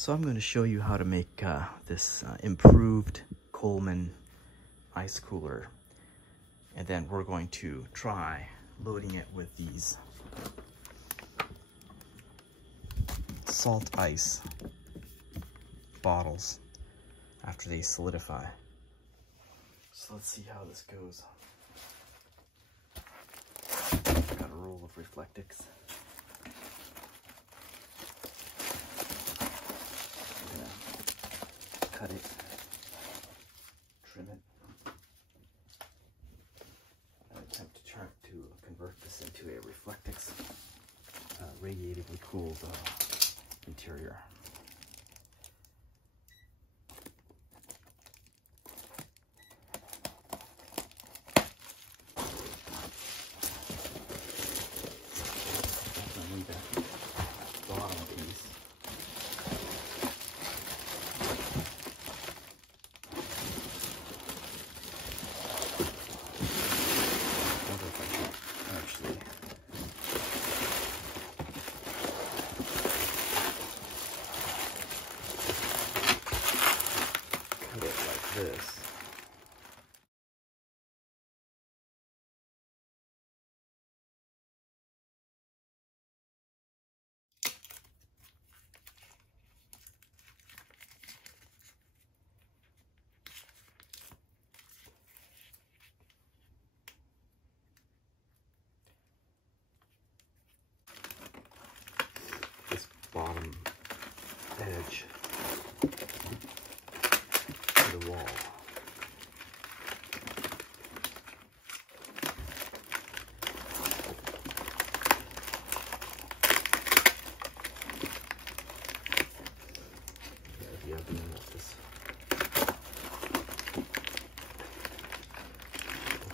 So I'm going to show you how to make this improved Coleman ice cooler. And then we're going to try loading it with these salt ice bottles after they solidify. So let's see how this goes. Got a roll of Reflectix. Cut it, trim it, and attempt to convert this into a Reflectix radiatively cooled interior. I need that bottom piece. This. This bottom edge of the wall.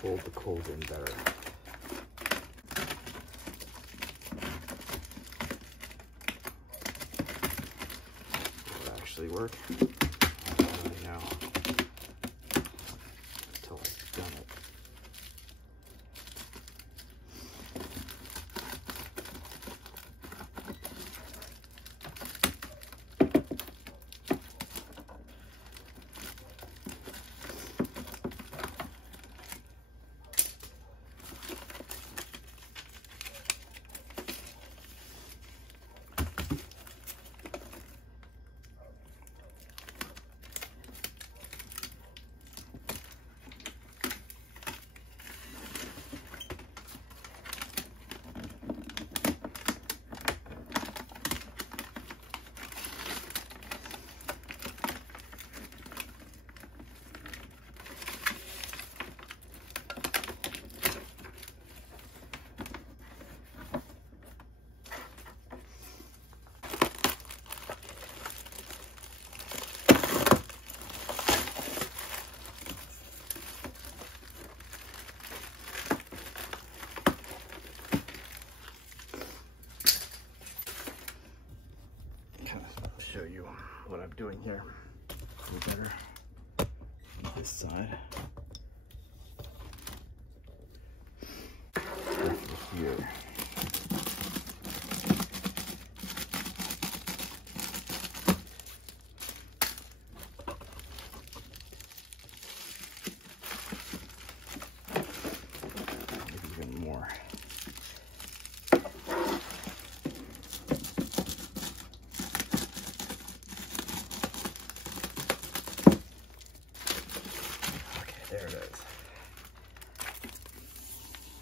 Hold the cold in better. Will it actually work? I don't really know until I've done it. Show you what I'm doing here a little better on this side. Here. Maybe even more. There it is.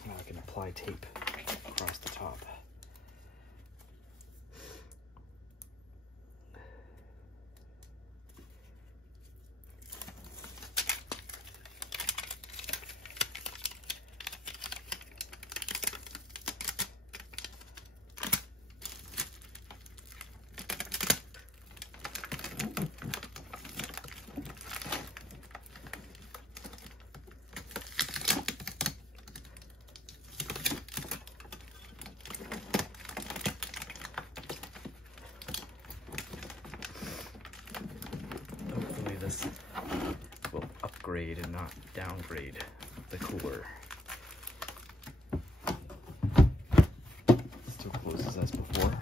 Now I can apply tape across the top. This will upgrade and not downgrade the cooler. It's too close as before.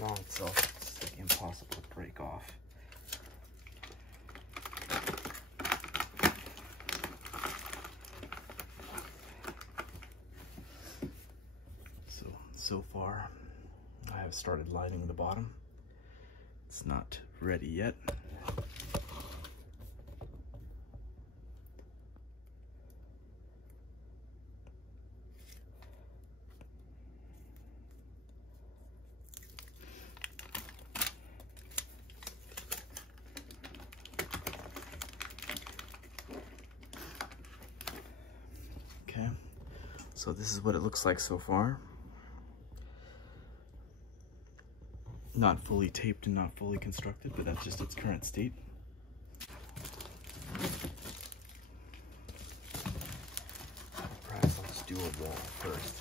along itself. It's like impossible to break off. So far, I have started lining the bottom. It's not ready yet. Okay, so this is what it looks like so far. Not fully taped and not fully constructed, but that's just its current state. Perhaps I'll just do a wall first.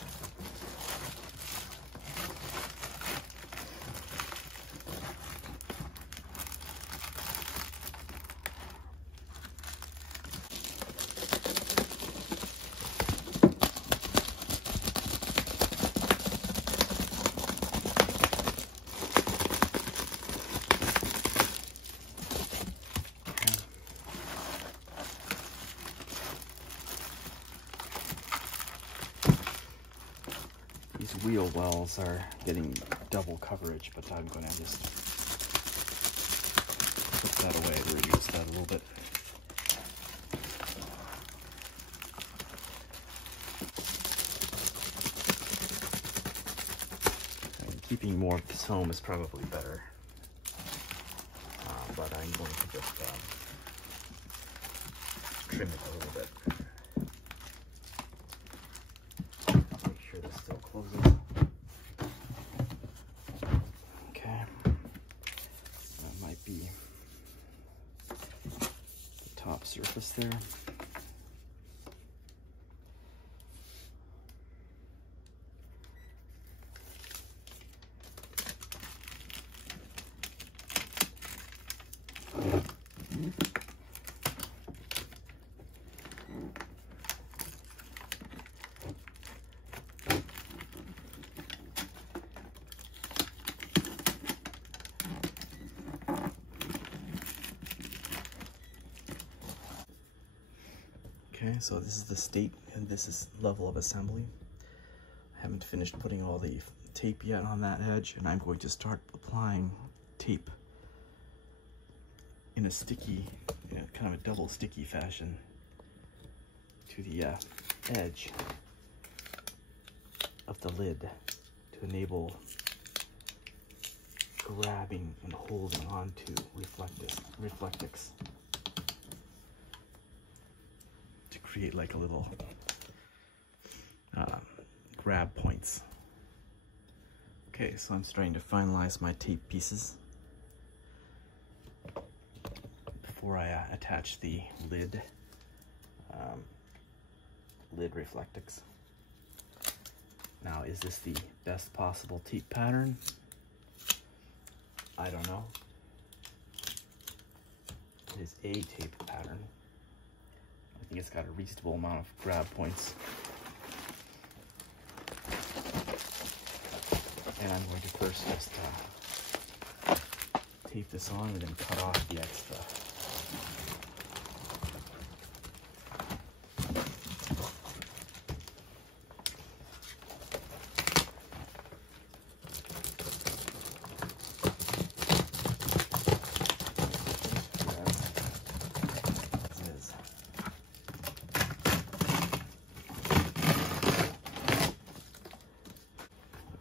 These wheel wells are getting double coverage, but I'm going to just put that away to reduce that a little bit. And keeping more foam is probably better, but I'm going to just trim it a little bit. Closes. Okay, that might be the top surface there. Okay, so this is the state, and this is level of assembly. I haven't finished putting all the tape yet on that edge, and I'm going to start applying tape in a sticky, kind of a double sticky fashion to the edge of the lid to enable grabbing and holding onto Reflectix. Create like a little grab points. Okay, so I'm starting to finalize my tape pieces before I attach the lid Reflectix. Now, is this the best possible tape pattern? I don't know. It is a tape pattern. I think it's got a reasonable amount of grab points. And I'm going to first just tape this on and then cut off the extra.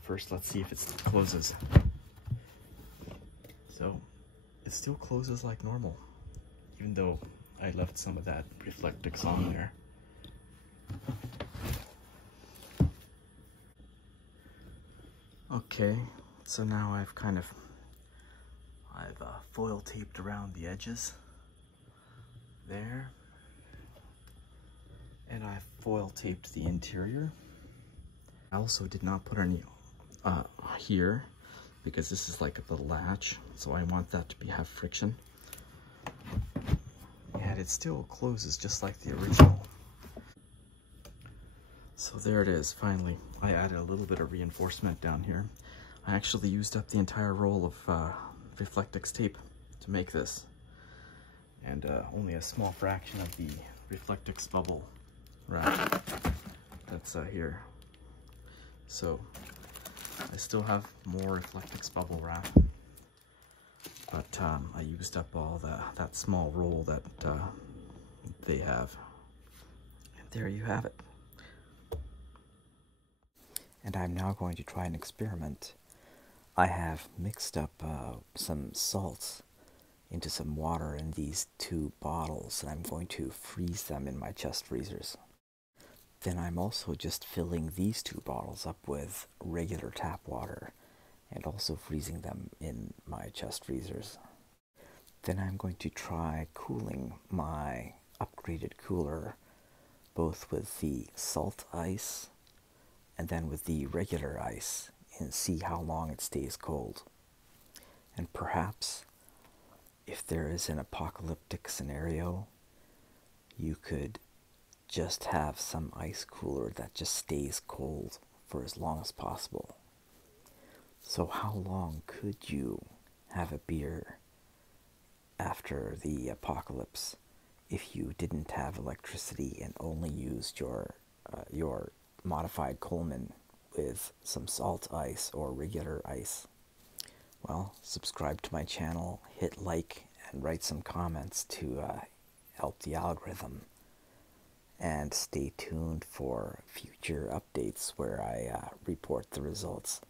First, let's see if it closes. So, it still closes like normal, even though I left some of that Reflectix on there. Okay, so now I've foil taped around the edges there, and I foil taped the interior. I also did not put any here because this is like the latch, so I want that to have friction. And it still closes just like the original. So there it is, finally. I added a little bit of reinforcement down here. I actually used up the entire roll of Reflectix tape to make this, and only a small fraction of the Reflectix bubble wrap that's here. So I still have more Reflectix bubble wrap, but I used up all that small roll that they have. And there you have it. And I'm now going to try an experiment. I have mixed up some salts into some water in these 2 bottles, and I'm going to freeze them in my chest freezers. Then I'm also just filling these 2 bottles up with regular tap water and also freezing them in my chest freezers. Then I'm going to try cooling my upgraded cooler both with the salt ice and then with the regular ice, and see how long it stays cold. And perhaps, if there is an apocalyptic scenario, you could just have some ice cooler that just stays cold for as long as possible. So how long could you have a beer after the apocalypse if you didn't have electricity and only used your modified Coleman with some salt ice or regular ice? Well, subscribe to my channel, hit like, and write some comments to help the algorithm. And stay tuned for future updates where I report the results.